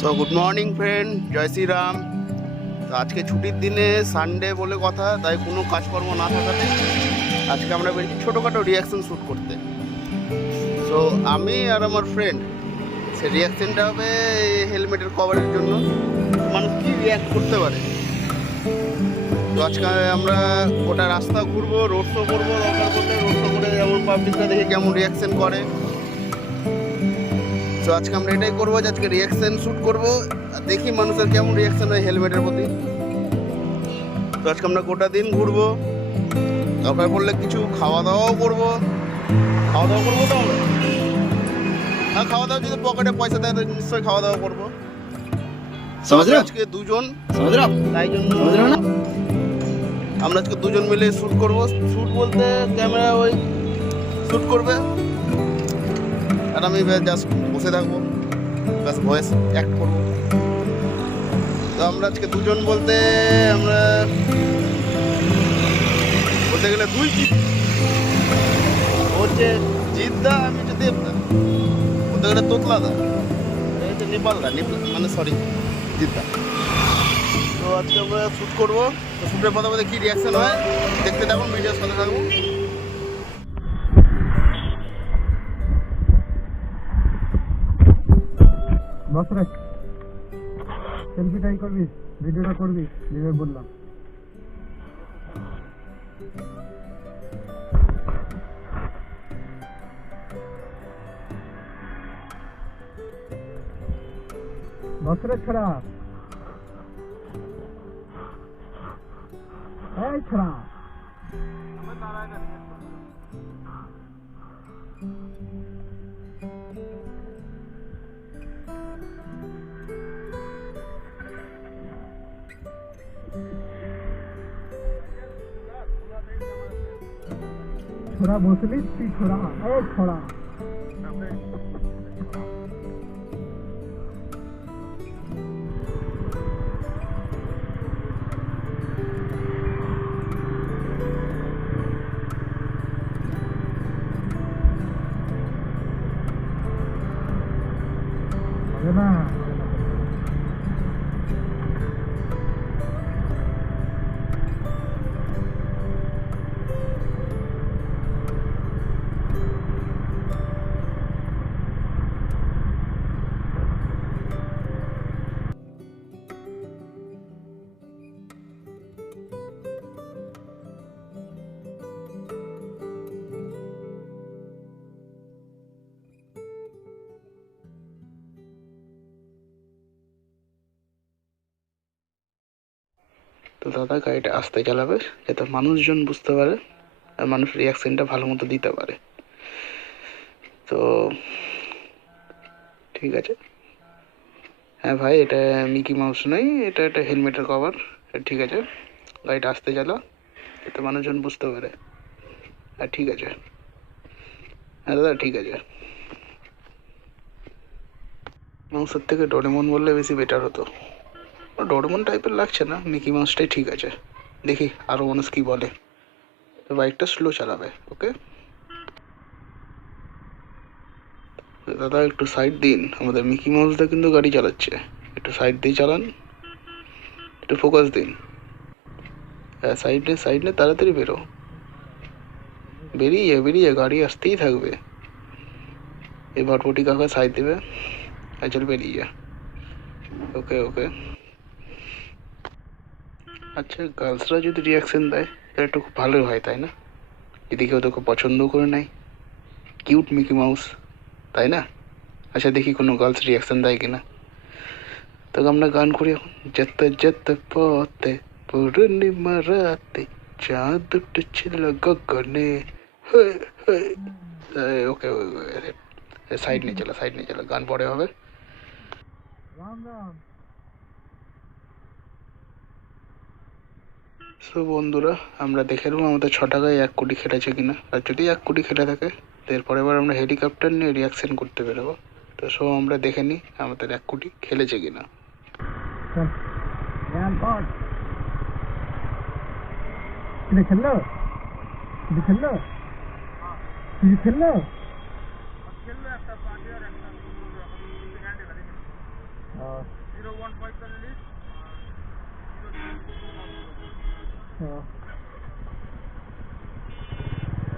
So good morning friend, জয় শ্রীরাম। তো আজকে ছুটির দিনে, সানডে বলে কথা, তাই কোনো কাজকর্ম না থাকাতে আজকে আমরা বেরিয়েছি ছোটোখাটো রিয়াকশন শ্যুট করতে। সো আমি আর আমার ফ্রেন্ড, সে রিয়াকশনটা হবে হেলমেটের কভারের জন্য মানুষ কী রিয়াক্ট করতে পারে। তো আজকে আমরা গোটা রাস্তা ঘুরবো, রোড শো করবো, দরকার করলে রোড শো করে যেমন পাবলিকরা দেখে কেমন রিয়াকশন করে। তো আজকে আমরা এটাই করবো যে আজকে রিয়াকশন শ্যুট করবো, দেখি মানুষের কেমন রিয়াকশন হয় হেলমেটের প্রতি। তো আজকে আমরা গোটা দিন ঘুরবো, দরকার পড়লে কিছু খাওয়া দাওয়াও করবো। খাওয়া দাওয়া করবো তো আমরা, হ্যাঁ খাওয়া দাওয়া যদি পকেটে পয়সা দেয় তো নিশ্চয়ই খাওয়া দাওয়া করবো। আজকে দুজন, তাই জন্য আমরা আজকে দুজন মিলে শ্যুট করবো। শ্যুট বলতে ক্যামেরা ওই শ্যুট করবে আর আমি জাস্ট বসে থাকবো, ব্যাস ভয়েস অ্যাক্ট করবো। তো আমরা আজকে দুজন বলতে আমরা বলতে গেলে দুই হচ্ছে জিদ্দা, আমি হচ্ছে দেবদা, বলতে গেলে তোতলাদা, হচ্ছে নেপালদা, মানে সরি জিদ্দা। তো আজকে আমরা শ্যুট করবো। তো শ্যুটের কথা বলতে কী রিয়াকশন হয় দেখতে থাকুন, ভিডিওর সাথে থাকবো। বসরে সেলফিটাই করবি, ভিডিওটা করবি, যেভাবে বললাম। বসরে ছড়া, এই ছড়া ছোড়া বসলি তুই, ছোড়া এই ছোড়া হবে না। তো দাদা গাড়িটা আস্তে চালাবে যাতে মানুষজন বুঝতে পারে আর মানুষ রিয়াকশনটা ভালো মতো দিতে পারে। তো ঠিক আছে। হ্যাঁ ভাই, এটা মিকি মাউস নয়, এটা একটা হেলমেটের কভার। ঠিক আছে, গাড়িটা আস্তে চালা যাতে মানুষজন বুঝতে পারে। হ্যাঁ ঠিক আছে, হ্যাঁ দাদা ঠিক আছে। মাউসের থেকে ডোরেমন বললে বেশি বেটার হতো। ডোরেমন টাইপের লাগছে না, মিকি মাউসটাই ঠিক আছে। দেখি আরও মানুষ কী বলে। তো বাইকটা স্লো চালাবে, ওকে দাদা। একটু সাইড দিন, আমাদের মিকি মাউসটা কিন্তু গাড়ি চালাচ্ছে, একটু সাইড দিয়ে চালান, একটু ফোকাস দিন। হ্যাঁ সাইড নে, তাড়াতাড়ি বেরো, বেরিয়ে গাড়ি আসতেই থাকবে। এই ভটভটি কাকা সাইড দেবে, চল বেরিয়ে। ওকে ওকে। আচ্ছা, গার্লসরা যদি রিয়াকশন দেয় তাহলে একটু খুব ভালোই হয়, তাই না? যদি কেউ তোকে পছন্দ করে নেয়, কিউট মিকি মাউস, তাই না? আচ্ছা দেখি কোনো গার্লস রিয়াকশন দেয় কিনা। তোকে আমরা গান করি এখন। যেতে যেতে পথে পূর্ণিমা রাতে চাঁদ উঠেছিল গগনে। ওকে সাইড নিয়ে চলো, গান পরে হবে। রাম রাম। সো বন্ধুরা, আমরা দেখে নেবো আমাদের 6 টাকায় 1 কোটি খেটেছে কিনা। আর যদি 1 কোটি খেটে থাকে তো এরপরে এবার আমরা হেলিকপ্টার নিয়ে রিয়াকশন করতে বেরোবো। তো সো আমরা দেখে নিই আমাদের 1 কোটি খেলেছে কিনা। খেললো খেললো খেললো हाँ। हाँ।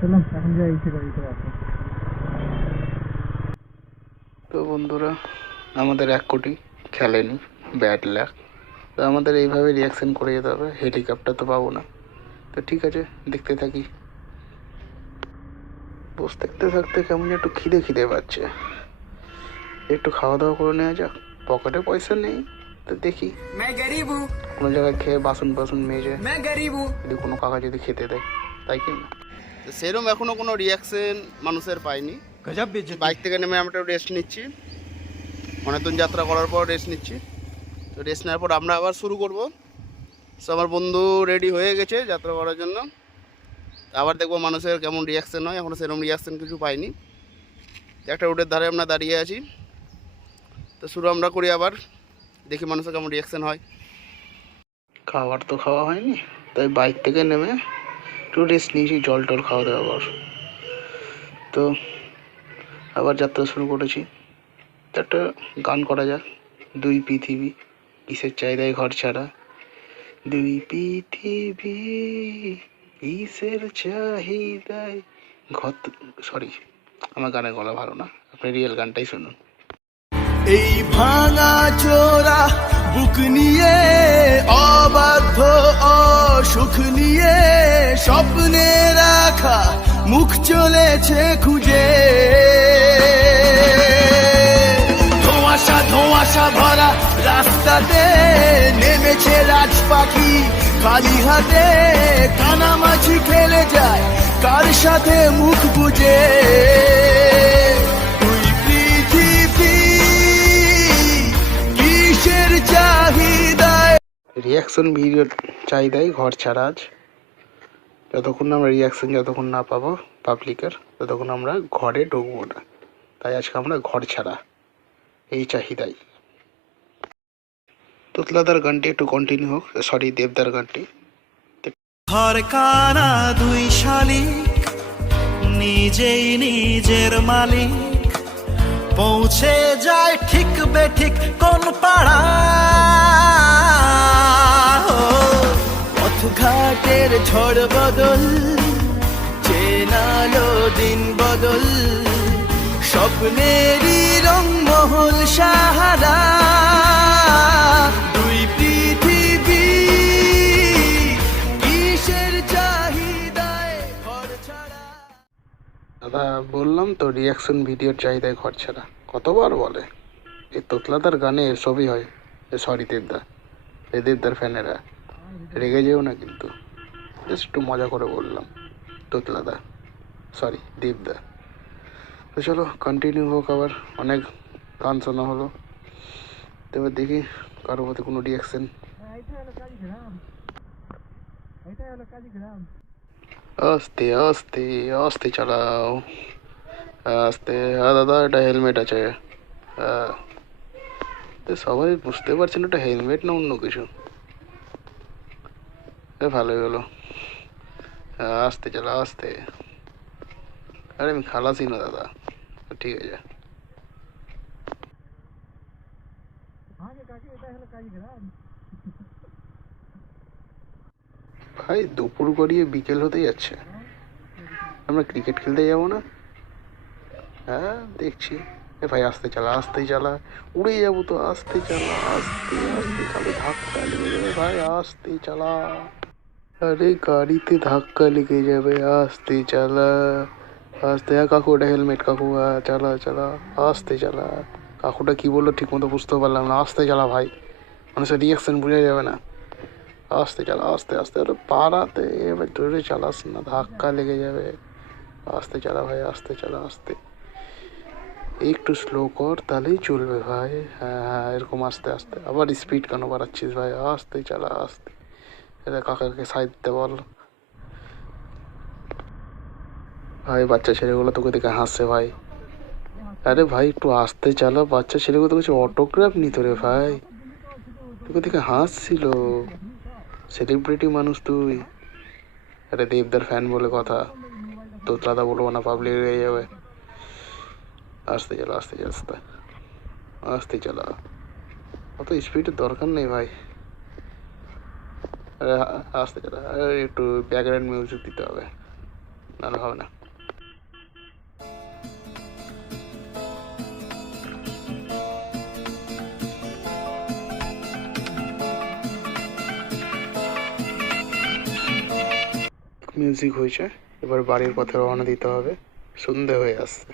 চলো এখন যাই ইচ্ছে গাড়িতে রাখো। তো বন্ধুরা, আমাদের 1 কোটি খেলেনি, ব্যাড লাক। তো আমাদের এইভাবে রিয়াকশন করে যেতে হবে, হেলিকপ্টার তো পাবো না। তো ঠিক আছে, দেখতে থাকি। বসে দেখতে থাকতে কেমন যেন একটু খিদে খিদে পাচ্ছে, একটু খাওয়া দাওয়া করে নেওয়া যাক। পকেটে পয়সা নেই, তো দেখি কোনো জায়গায় খেয়ে বাসন বাসন মেজে যদি কোনো কাকা যদি খেতে দেয়, তাই কি না। সেরকম এখনো কোনো রিয়াকশন মানুষের পাইনি। বাইক থেকে নেমে আমরা একটু রেস্ট নিচ্ছি, অনেকদিন যাত্রা করার পর রেস্ট নিচ্ছি। তো রেস্ট নেওয়ার পর আমরা আবার শুরু করব। সো আমার বন্ধু রেডি হয়ে গেছে যাত্রা করার জন্য। আবার দেখবো মানুষের কেমন রিয়াকশন হয়, এখনও সেরকম রিয়াকশন কিছু পাইনি। একটা রোডের ধারে আমরা দাঁড়িয়ে আছি, তো শুরু আমরা করি আবার, দেখি মানুষের কেমন রিয়াকশন হয়। খাবার তো খাওয়া হয়নি, তাই বাইক থেকে নেমে একটু রেস্ট নিয়েছি, জল টল খাওয়া দাওয়া কর। তো আবার যাত্রা শুরু করেছি। তো একটা গান করা যাক, দুই পৃথিবী কিসের চাহিদায় ঘর ছাড়া। দুই পৃথিবী কিসের চাহিদায় ঘর, সরি আমার গানের গলা ভালো না, আপনি রিয়েল গানটাই শুনুন। এই ভাঙা চোরা বুক নিয়ে অবাধ্য অসুখ নিয়ে স্বপ্নে রাখা মুখ চলেছে খুঁজে। ধোঁয়াশা ধোঁয়াশা ভরা রাস্তাতে নেমেছে রাজ পাখি খালি হাতে, কানামাছি খেলে যায় কার সাথে মুখ বুঝে। তুই পৃথিবী কিসের চাহিদায়। রিয়াকশন ভিডিওর চাহিদায় ঘর ছাড়া। আজ যতক্ষণ না আমরা রিয়াকশন যতক্ষণ না পাবো পাবলিকের, ততক্ষণ আমরা ঘরে ঢুকবো না। তাই আজকে আমরা ঘর ছাড়া, এই চাহিদাই। তোতলাদার গানটি একটু কন্টিনিউ হোক, সরি দেবদার গানটি। ঘর কানা দুই শালিক নিজেই নিজের মালিক, পৌঁছে যায় ঠিক বেঠিক কোন পাড়া। পথঘাটের ঝড় বদল চেনালো দিন বদল, স্বপ্নেরই রংমহল সাহারা। দুই পৃথিবী কিসের চাহিদায় ঘর ছাড়া। দাদা বললাম তো রিয়াকশন ভিডিওর চাহিদায় ঘর ছাড়া, কতবার বলে। এই তোতলাদার গানে এসবই হয়। সরি দেবদা, এই দেবদার ফ্যানেরা রেগে যেও না কিন্তু, জাস্ট একটু মজা করে বললাম। তোতলাদা, সরি দেবদা। তো চলো কন্টিনিউ হোক, আবার অনেক গান শোনা হলো। তো এবার দেখি কারোর মধ্যে কোনো রিয়াকশন। আস্তে আস্তে আস্তে চালাও, আস্তে। হ্যাঁ দাদা, এটা হেলমেট আছে। তো সবাই বুঝতে পারছেন এটা হেলমেট না অন্য কিছু। ভালোই হলো। আস্তে চালা আস্তে। আরে আমি খালাসি না দাদা, ঠিক আছে। ভাই দুপুর গড়িয়ে বিকেল হতে যাচ্ছে, আমরা ক্রিকেট খেলতে যাবো না? হ্যাঁ দেখছি। এ ভাই আস্তে চালা আস্তে চালা, উড়ে যাবো তো। আস্তে চালা আস্তে আস্তে, তাহলে ধাক্কা লেগে যাবে ভাই, আস্তে চালা। আরে গাড়িতে ধাক্কা লেগে যাবে, আস্তে চালা আস্তে। হ্যাঁ কাকু, ওটা হেলমেট কাকু, চালা চালা আস্তে চালা। কাকুটা কি বললো ঠিক মতো বুঝতে পারলাম না। আস্তে চালা ভাই, মানুষের রিয়াকশন বোঝা যাবে না। আস্তে চালা আস্তে আস্তে, ওটা পাড়াতে এবার জোরে চালাস না, ধাক্কা লেগে যাবে। আস্তে চালা ভাই, আস্তে চালা আস্তে। একটু স্লো কর তাহলেই চলবে ভাই। হ্যাঁ হ্যাঁ, এরকম আস্তে আস্তে। আবার স্পিড কেন বাড়াচ্ছিস ভাই? আস্তে চালা আস্তে। এটা কাকাকে সাইড দিতে বল ভাই। বাচ্চা ছেলেগুলো তোকে দেখে হাসছে ভাই। আরে ভাই একটু আস্তে চালা, বাচ্চা ছেলেগুলো তো কিছু অটোগ্রাফ নিত রে ভাই, তোকে দেখে হাসছিল। সেলিব্রিটি মানুষ তুই। আরে দেবদার ফ্যান বলে কথা, তোতলাদা বলবো না, পাবলিক হয়ে যাবে। আস্তে চালা আস্তে আস্তে আস্তে চালা। অত স্পিডের দরকার নেই ভাই। আরে আসতে চালা, আরে একটু ব্যাকগ্রাউন্ড মিউজিক দিতে হবে, নাহলে হবে না। মিউজিক হয়েছে, এবার বাড়ির পথে রওনা দিতে হবে, সন্ধে হয়ে আসছে।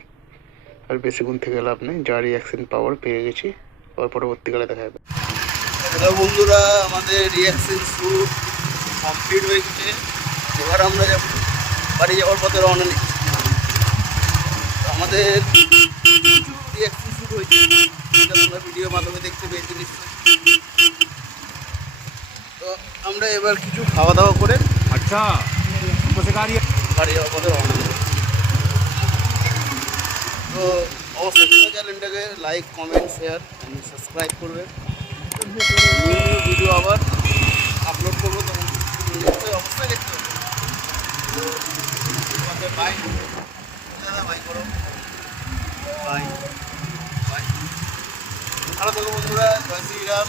আর বেশিক্ষণ থেকে লাভ নেই, যা রিয়াকশন পাওয়ার পেয়ে গেছি, আবার পরবর্তীকালে দেখা যাবে। হ্যালো বন্ধুরা, আমাদের রিয়াকশন শ্যুট কমপ্লিট হয়ে গেছে। এবার আমরা বাড়ি যাওয়ার পথে রওনা নিচ্ছি। আমাদের রিয়াকশন শ্যুট হয়েছে, যেটা তোমরা ভিডিওর মাধ্যমে দেখতে পেয়েছি নিশ্চয়ই। তো আমরা এবার কিছু খাওয়া দাওয়া করে अच्छा हमको सिखा रही है বাড়ি যাওয়ার পথে রওনা দেবো। তো অবশ্যই তোমরা চ্যানেলটাকে লাইক, কমেন্ট, শেয়ার এবং সাবস্ক্রাইব করবে। নিউ ভিডিও আবার আপলোড করবো, তখন অবশ্যই দেখতে হবে। তো বাই দাদা, বাই করো, বাই বাই। ভালো থাকো বন্ধুরা, জয় শ্রীরাম।